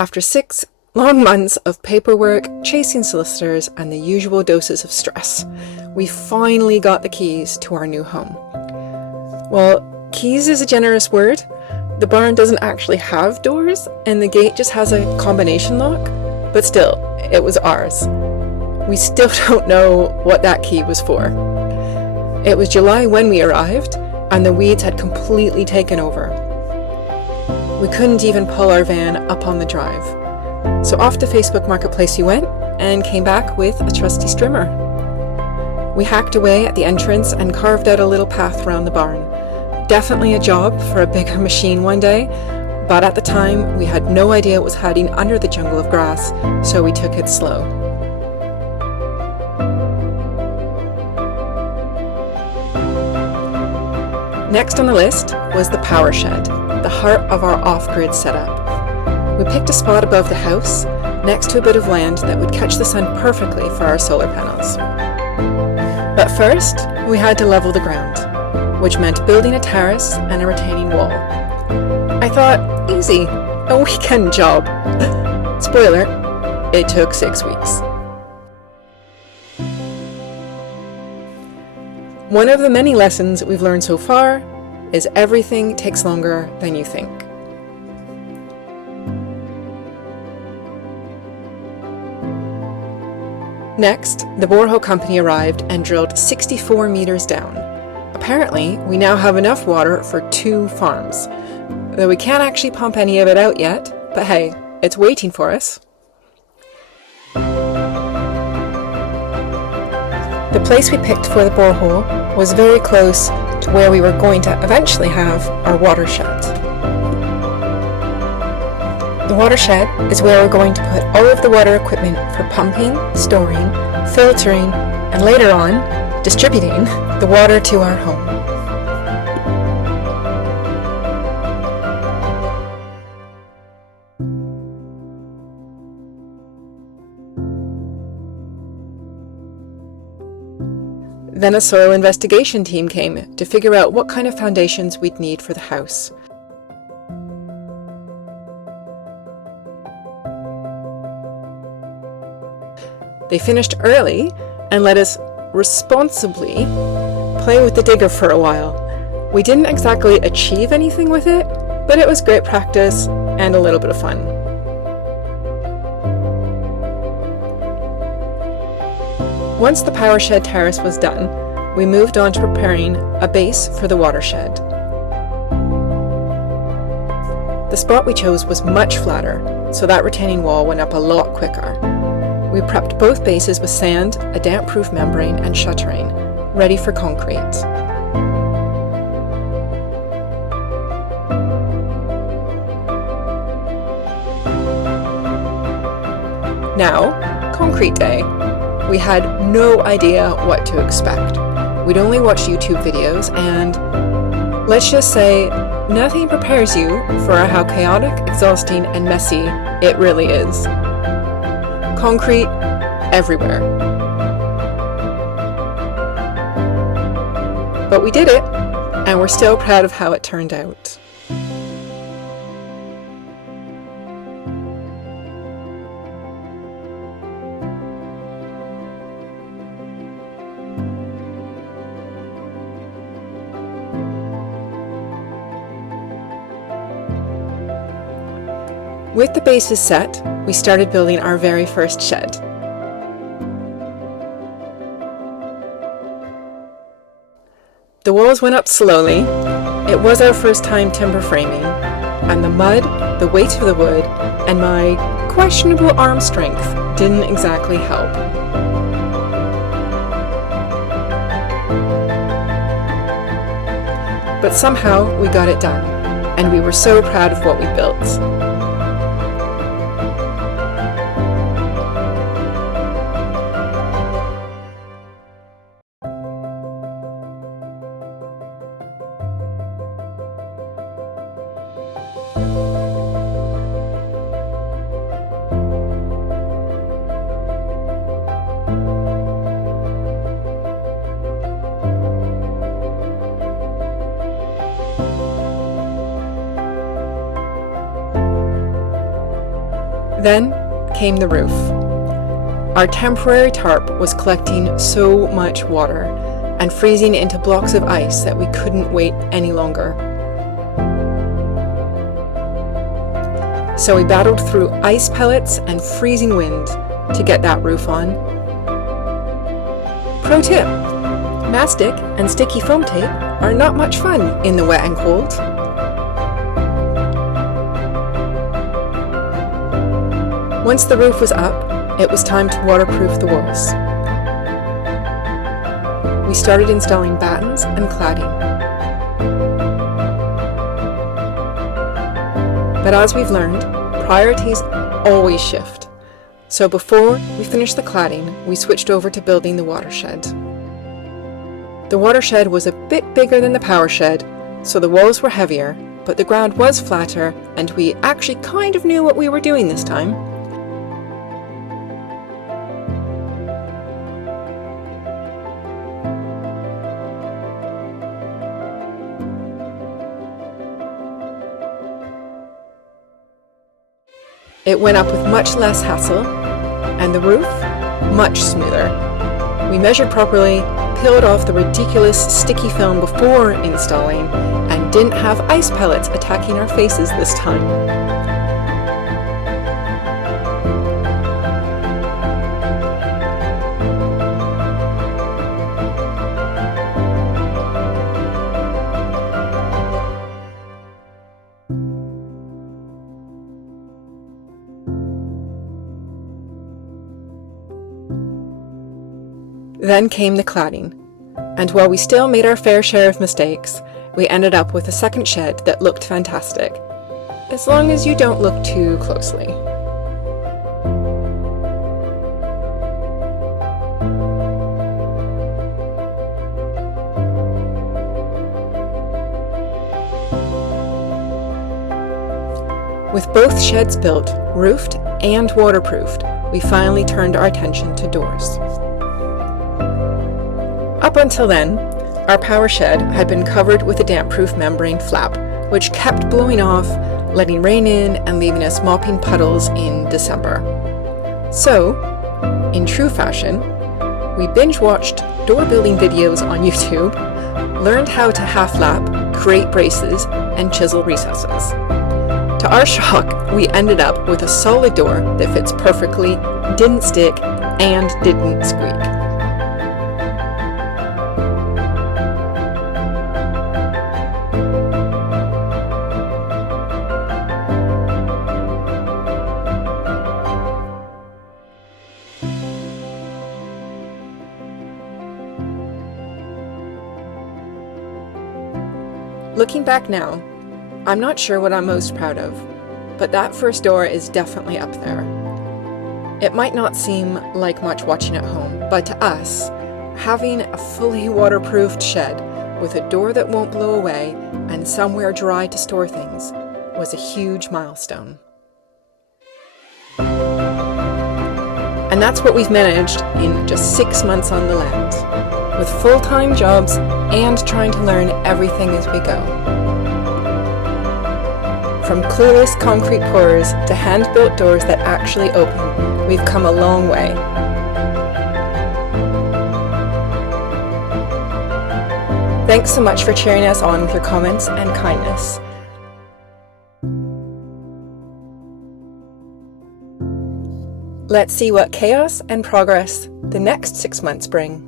After 6 long months of paperwork, chasing solicitors, and the usual doses of stress, we finally got the keys to our new home. Well, keys is a generous word. The barn doesn't actually have doors, and the gate just has a combination lock, but still, it was ours. We still don't know what that key was for. It was July when we arrived, and the weeds had completely taken over. We couldn't even pull our van up on the drive. So off to Facebook Marketplace we went and came back with a trusty strimmer. We hacked away at the entrance and carved out a little path around the barn. Definitely a job for a bigger machine one day, but at the time we had no idea what was hiding under the jungle of grass, so we took it slow. Next on the list was the power shed, the heart of our off-grid setup. We picked a spot above the house, next to a bit of land that would catch the sun perfectly for our solar panels. But first, we had to level the ground, which meant building a terrace and a retaining wall. I thought, easy, a weekend job. Spoiler, it took 6 weeks. One of the many lessons we've learned so far is everything takes longer than you think. Next, the Borehole company arrived and drilled 64 meters down. Apparently, we now have enough water for 2 farms, though we can't actually pump any of it out yet, but hey, it's waiting for us. The place we picked for the borehole was very close to where we were going to eventually have our watershed. The watershed is where we're going to put all of the water equipment for pumping, storing, filtering, and later on, distributing the water to our home. Then a soil investigation team came to figure out what kind of foundations we'd need for the house. They finished early and let us responsibly play with the digger for a while. We didn't exactly achieve anything with it, but it was great practice and a little bit of fun. Once the power shed terrace was done, we moved on to preparing a base for the watershed. The spot we chose was much flatter, so that retaining wall went up a lot quicker. We prepped both bases with sand, a damp-proof membrane, and shuttering, ready for concrete. Now, concrete day. We had no idea what to expect. We'd only watched YouTube videos, and let's just say nothing prepares you for how chaotic, exhausting, and messy it really is. Concrete everywhere. But we did it, and we're still proud of how it turned out. With the bases set, we started building our very first shed. The walls went up slowly. It was our first time timber framing, and the mud, the weight of the wood, and my questionable arm strength didn't exactly help. But somehow we got it done, and we were so proud of what we built. Then came the roof. Our temporary tarp was collecting so much water and freezing into blocks of ice that we couldn't wait any longer. So we battled through ice pellets and freezing wind to get that roof on. Pro tip: mastic and sticky foam tape are not much fun in the wet and cold. Once the roof was up, it was time to waterproof the walls. We started installing battens and cladding. But as we've learned, priorities always shift. So before we finished the cladding, we switched over to building the watershed. The watershed was a bit bigger than the power shed, so the walls were heavier, but the ground was flatter, and we actually kind of knew what we were doing this time. It went up with much less hassle, and the roof, much smoother. We measured properly, peeled off the ridiculous sticky film before installing, and didn't have ice pellets attacking our faces this time. Then came the cladding, and while we still made our fair share of mistakes, we ended up with a second shed that looked fantastic, as long as you don't look too closely. With both sheds built, roofed, and waterproofed, we finally turned our attention to doors. Up until then, our power shed had been covered with a damp-proof membrane flap, which kept blowing off, letting rain in and leaving us mopping puddles in December. So, in true fashion, we binge-watched door-building videos on YouTube, learned how to half-lap, create braces, and chisel recesses. To our shock, we ended up with a solid door that fits perfectly, didn't stick, and didn't squeak. Looking back now, I'm not sure what I'm most proud of, but that first door is definitely up there. It might not seem like much watching at home, but to us, having a fully waterproofed shed with a door that won't blow away and somewhere dry to store things was a huge milestone. And that's what we've managed in just 6 months on the land, with full-time jobs and trying to learn everything as we go. From clueless concrete pourers to hand-built doors that actually open, we've come a long way. Thanks so much for cheering us on with your comments and kindness. Let's see what chaos and progress the next 6 months bring.